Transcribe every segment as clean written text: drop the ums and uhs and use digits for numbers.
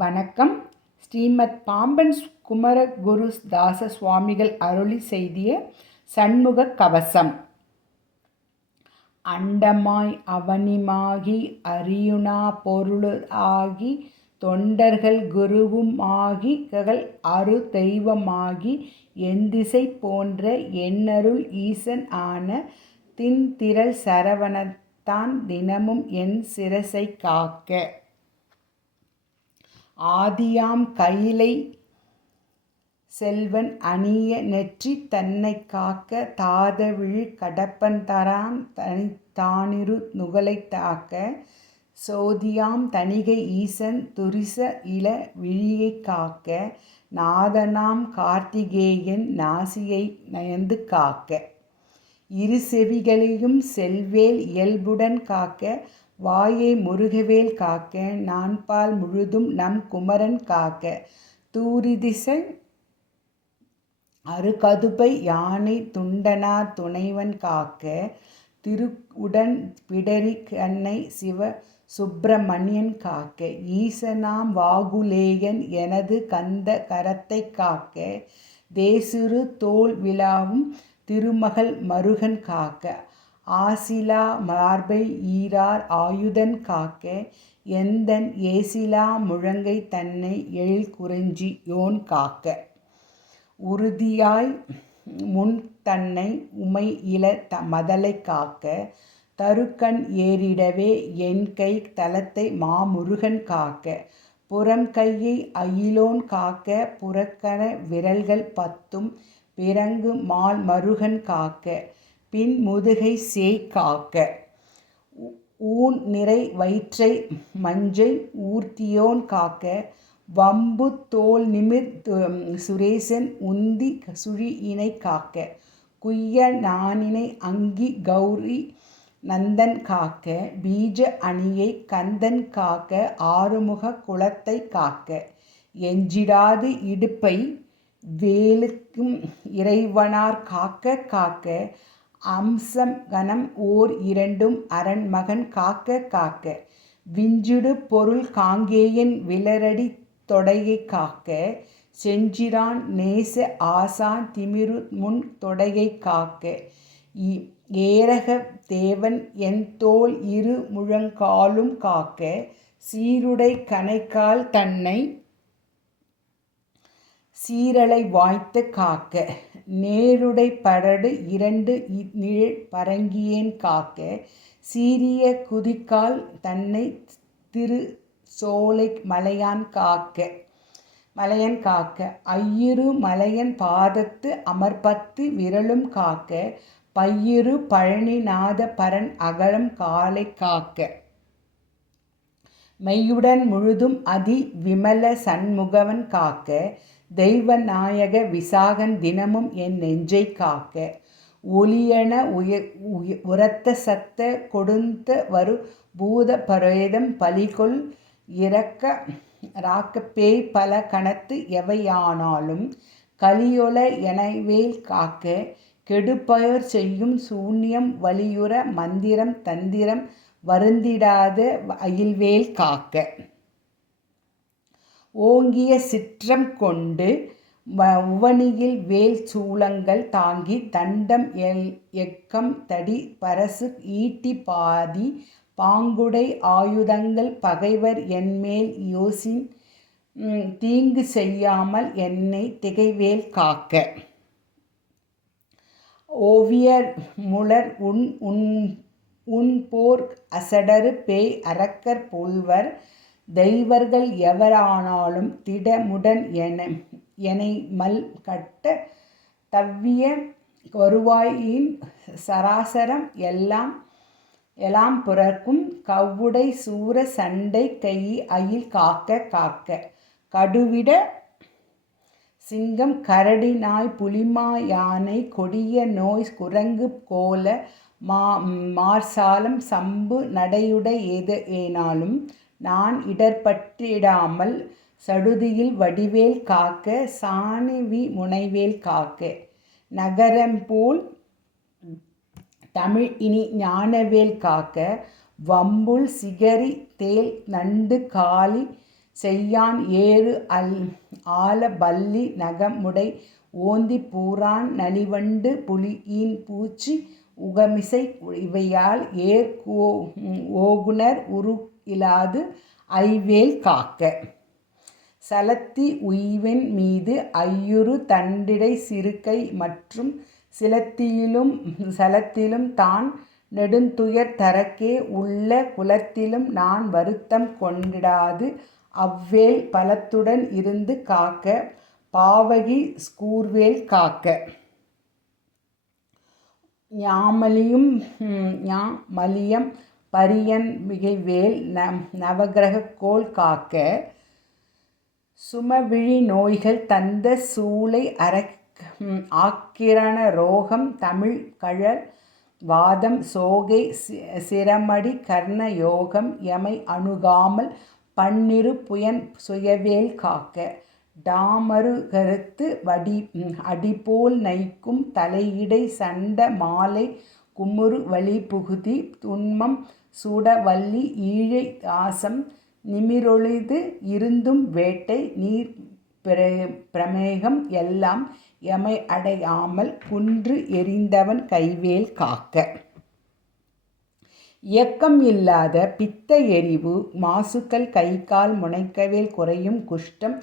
வணக்கம். ஸ்ரீமத் பாம்பன் குமரகுரு தாச சுவாமிகள் அருளி செய்திய சண்முகக் கவசம். அண்டமாய் அவனிமாகி அறியுணா பொருளாகி தொண்டர்கள் குருவுமாகி அரு தெய்வமாகி எந்திசை போன்ற என்னருள் ஈசன் ஆன தின்திரள் சரவணத்தான் தினமும் என் சிரசை காக்க. ஆதியாம் கைலை செல்வன் அணிய நெற்றி தன்னை காக்க தாதவிழி கடப்பன்தரான் தானிரு நுகலை தாக்க. சோதியாம் தணிகை ஈசன் துரிச இள விழியை காக்க. நாதனாம் கார்த்திகேயன் நாசியை நயந்து காக்க. இரு செவிகளையும் செல்வேல் இயல்புடன் காக்க. வாயை முருகவேல் காக்க. நான்பால் முழுதும் நம் குமரன் காக்க. தூரிதிசை அருகதுபை யானை துண்டனார் துணைவன் காக்க. திருவுடன் பிடரி கண்ணை சிவ சுப்பிரமணியன் காக்க. ஈசனாம் வாகுலேயன் எனது கந்த கரத்தை காக்க. தேசுரு தோள் விழாவும் திருமகள் மருகன் காக்க. ஆசிலா மார்பை ஈரார் ஆயுதன் காக்க. எந்தன் ஏசிலா முழங்கை தன்னை எழில் குறிஞ்சி யோன் காக்க. உறுதியாய் முன் தன்னை உமை இள மதலை காக்க. தருக்கண் ஏறிடவே என்கை தலத்தை மாமுருகன் காக்க. புறம் கையை அயிலோன் காக்க. புறக்கர விரல்கள் 10 பிறங்கு மால் மருகன் காக்க. பின் முதுகை சேய் காக்க. ஊன் நிறை வயிற்றை மஞ்சை ஊர்த்தியோன் காக்க. வம்பு தோல் நிமிர் சுரேசன் உந்தி சுழி இணை காக்க. குய்ய நாணினை அங்கி கௌரி நந்தன் காக்க. பீஜ அணியை கந்தன் காக்க. ஆறுமுக குலத்தை காக்க. எஞ்சிடாது இடுப்பை வேலுக்கும் இறைவனார் காக்க காக்க. அம்சம் கணம் ஓர் 2 அரண்மகன் காக்க காக்க. விஞ்சிடு பொருள் காங்கேயன் விலரடி தொடையை காக்க. செஞ்சிரான் நேச ஆசான் திமிரு முன் தொடையை காக்க. ஏரக தேவன் என் தோள் இரு முழங்காலும் காக்க. சீருடை கணைக்கால் தன்னை சீரலை வாய்த்து காக்க. நேருடை பரடு 2 நிழல் பரங்கியேன் காக்க. சீரிய குதிக்கால் தன்னை திரு சோலை மலையான் காக்க. ஐயிரு மலையன் பாதத்து அமர்பத்து விரலும் காக்க. பையிரு பழனிநாத பரன் அகலம் காலை காக்க. மெய்யுடன் முழுதும் அதி விமல சண்முகவன் காக்க. தெய்வநாயக விசாகன் தினமும் என் நெஞ்சை காக்க. ஒலியென உரத்த சத்த கொடுந்த வரு பூத பிரேதம் பலிகொள் இராக்க பேய் பல கணத்து எவையானாலும் கலியொல எனவேல் காக்க. கெடுபயர் செய்யும் சூன்யம் வலியுற மந்திரம் தந்திரம் வருந்திடாத அயில்வேல் காக்க. ஓங்கிய சிற்றம் கொண்டு உவனியில் வேல் சூலங்கள் தாங்கி தண்டம் எக்கம் தடி பரசு ஈட்டி பாதி பாங்குடை ஆயுதங்கள் பகைவர் என்மேல் யோசின் தீங்கு செய்யாமல் என்னை திகைவேல் காக்க. ஓவியர் முளர் உன்போர் அசடரு பேய் அரக்கர் புல்வர் தெய்வர்கள் எவரானாலும் திடமுடன் எனைமல் கட்ட. தவ்விய வருவாயின் சராசரம் எல்லாம் புறக்கும் கவ்வுடை சூர சண்டை கை அயில் காக்க காக்க. கடுவிட சிங்கம் கரடி நாய் புலிமா யானை கொடிய நோய் குரங்கு கோல மார்சாலம் சம்பு நடையுடை ஏனாலும் நான் இடர்பட்டிடாமல் சடுதியில் வடிவேல் காக்க. சாணிவி முனைவேல் காக்க. நகரம்போல் தமிழ் இனி ஞானவேல் காக்க. வம்புள் சிகரி தேல் நண்டு காளி செய்யான் ஏறு ஆல பல்லி நகமுடை ஓந்தி பூரான் நலிவண்டு புலியின் பூச்சி உகமிசை இவையால் ஓகுனர் உரு இலாது ஐவேல் காக்க. சலத்தி உய்வென் மீது ஐயுறு தண்டிடை சிறுகை மற்றும் சலத்திலும் தான் நெடுந்துயர் தரக்கே உள்ள குலத்திலும் நான் வருத்தம் கொண்டிடாது அவ்வேல் பலத்துடன் இருந்து காக்க. பாவகி கூர்வேல் காக்க. ஞாமலியம் பரியன் மிகைவேல் நவக்கிரக கோள் காக்க. சுமவிழி நோய்கள் தந்த சூளை ஆக்கிரண ரோகம் தமிழ் கழல் வாதம் சோகை சிரமடி கர்ண யோகம் எமை அணுகாமல் பன்னிரு புயன் சுயவேல் காக்க. டாமருகத்து அடிபோல் நைக்கும் தலையிடை சண்ட மாலை குமுறு வழி புகுதி துன்மம் சூட வள்ளி ஈழை தாசம் நிமிரொழிது இருந்தும் வேட்டை நீர் பிரமேகம் எல்லாம் எமை அடையாமல் குன்று எறிந்தவன் கைவேல் காக்க. இயக்கம் இல்லாத பித்த எரிவு மாசுக்கள் கைகால் முனைக்கவேல் குறையும் குஷ்டம்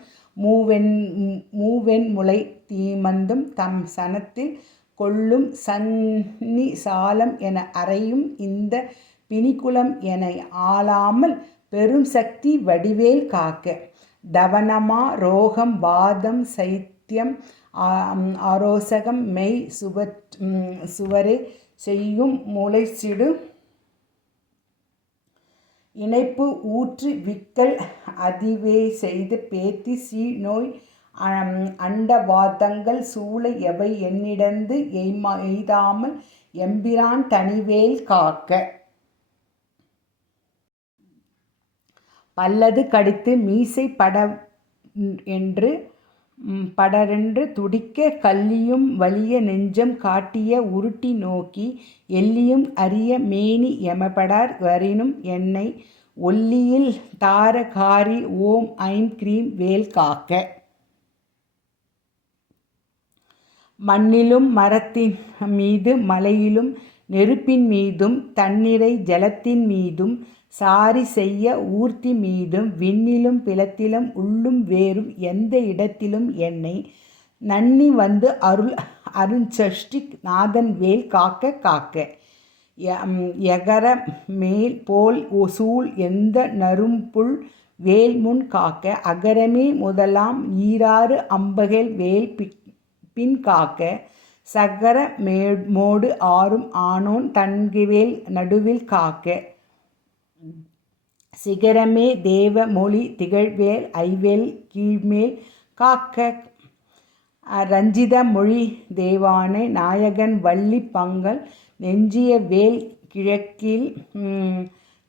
மூவெண்முளை தீமந்தும் தம் சனத்தில் கொள்ளும் சன்னி சாலம் என அறையும் இந்த பிணிக்குலம் என ஆளாமல் பெரும் சக்தி வடிவேல் காக்க. தவனமா ரோகம் வாதம் சைத்தியம் ஆரோசகம் மெய் சுவரே செய்யும் முளைச்சிடு இணைப்பு ஊற்று விக்கல் அதிவே செய்து பேத்தி நோய் அண்டவாதங்கள் சூளை எவை எண்ணிடந்து எய்தாமல் எம்பிரான் தனிவேல் காக்க. பல்லது கடித்து மீசை படரென்று துடிக்க கல்லியும் வலிய நெஞ்சம் காட்டிய உருட்டி நோக்கி எல்லியும் அரிய மேனி எமபடார் வரினும் என்னை ஒல்லியில் தார காரி ஓம் ஐம் கிரீம் வேல் காக்க. மண்ணிலும் மரத்தின் மீது மலையிலும் நெருப்பின் மீதும் தன்னிறை ஜலத்தின் மீதும் சாரி செய்ய ஊர்த்தி மீதும் விண்ணிலும் பிலத்திலும் உள்ளும் வேறும் எந்த இடத்திலும் என்னை நன்னி வந்து அருஞ்சஷ்டி நாதன் வேல் காக்க காக்க. எகர மேல் போல் சூழ் எந்த நறும்புல் வேல் முன் காக்க. அகரமே முதலாம் ஈராறு அம்பகேல் வேல் பின் காக்க. சகர மோடு ஆறும் ஆனோன் தன்கிவேல் நடுவில் காக்க. சிகரமே தேவ மொழி திகழ்வேல் ஐவேல் கீழ்மேல் காக்க. ரஞ்சித மொழி தேவானை நாயகன் வள்ளி பங்கல் நெஞ்சிய வேல் கிழக்கில்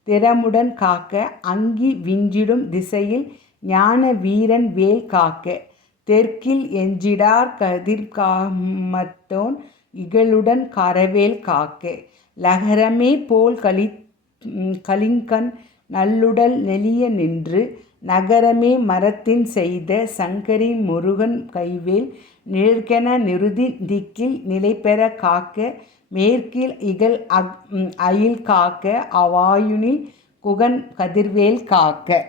திறமுடன் காக்க. அங்கி விஞ்சிடும் திசையில் ஞான வீரன் வேல் காக்க. தெற்கில் எஞ்சிடார் கதிர்காமத்தோன் இகழுடன் கரவேல் காக்க. லகரமே போல் கலிங்கன் நல்லுடல் நெளிய நின்று நகரமே மரத்தின் செய்த சங்கரி முருகன் கைவேல் நிழற்கென நிருதி திக்கில் நிலைபெற காக்க. மேற்கில் இகல் அயில் காக்க. அவாயுனில் குகன் கதிர்வேல் காக்க.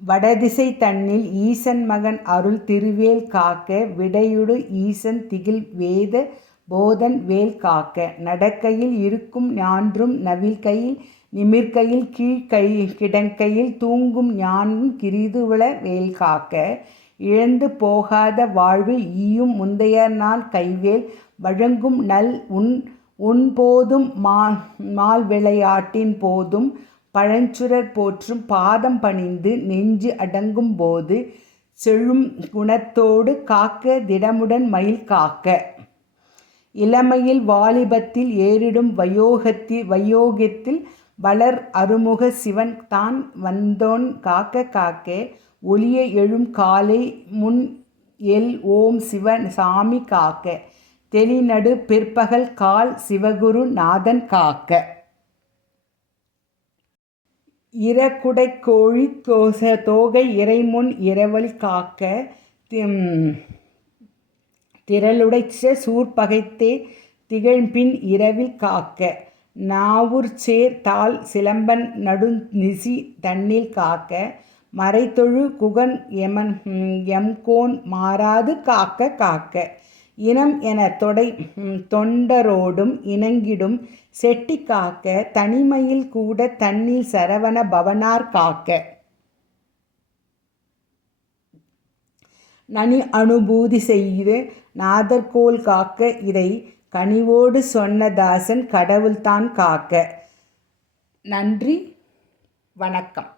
வடதிசை தன்னில் ஈசன் மகன் அருள் திருவேல் காக்க. விடையுடு ஈசன் திகில் வேத போதன் வேல் காக்க. நடக்கையில் இருக்கும் ஞான்றும் நவில்கையில் நிமிர்கையில் கிடக்கையில் தூங்கும் ஞானும் கிரிதுவள வேல் காக்க. இழந்து போகாத வாழ்வு ஈயும் முந்தைய நாள் கைவேல் வழங்கும் நல் உன்போதும் மால் விளையாட்டின் போதும் பழஞ்சுரர் போற்றும் பாதம் பணிந்து நெஞ்சு அடங்கும் போது செழும் குணத்தோடு காக்க. திடமுடன் மயில் காக்க. இளமையில் வாலிபத்தில் ஏறிடும் வயோகத்தில் வளர் அருமுக சிவன் தான் வந்தோன் காக்க காக்க. ஒளிய எழும் காலை முன் எல் ஓம் சிவன் சாமி காக்க. தெளிநடு பிற்பகல் கால் சிவகுரு நாதன் காக்க. இறகுடைக் கோழி தோகை இறைமுன் இரவல் காக்க திரளுடைச்ச சூர்பகைத்தே திகழ்பின் இரவில் காக்க நாவுர்சேர் தாழ் சிலம்பன் நடுநிசி தன்னில் காக்க மறைதொழு குகன் எம்கோன் மாறாது காக்க காக்க இனம் என தொண்டரோடும் இணங்கிடும் செட்டி காக்க தனிமையில் கூட தன்னில் சரவண பவனார் காக்க நனி அனுபூதி செய்து நாதர்கோல் காக்க இதை கனிவோடு சொன்ன தாசன் கடவுள்தான் காக்க. நன்றி, வணக்கம்.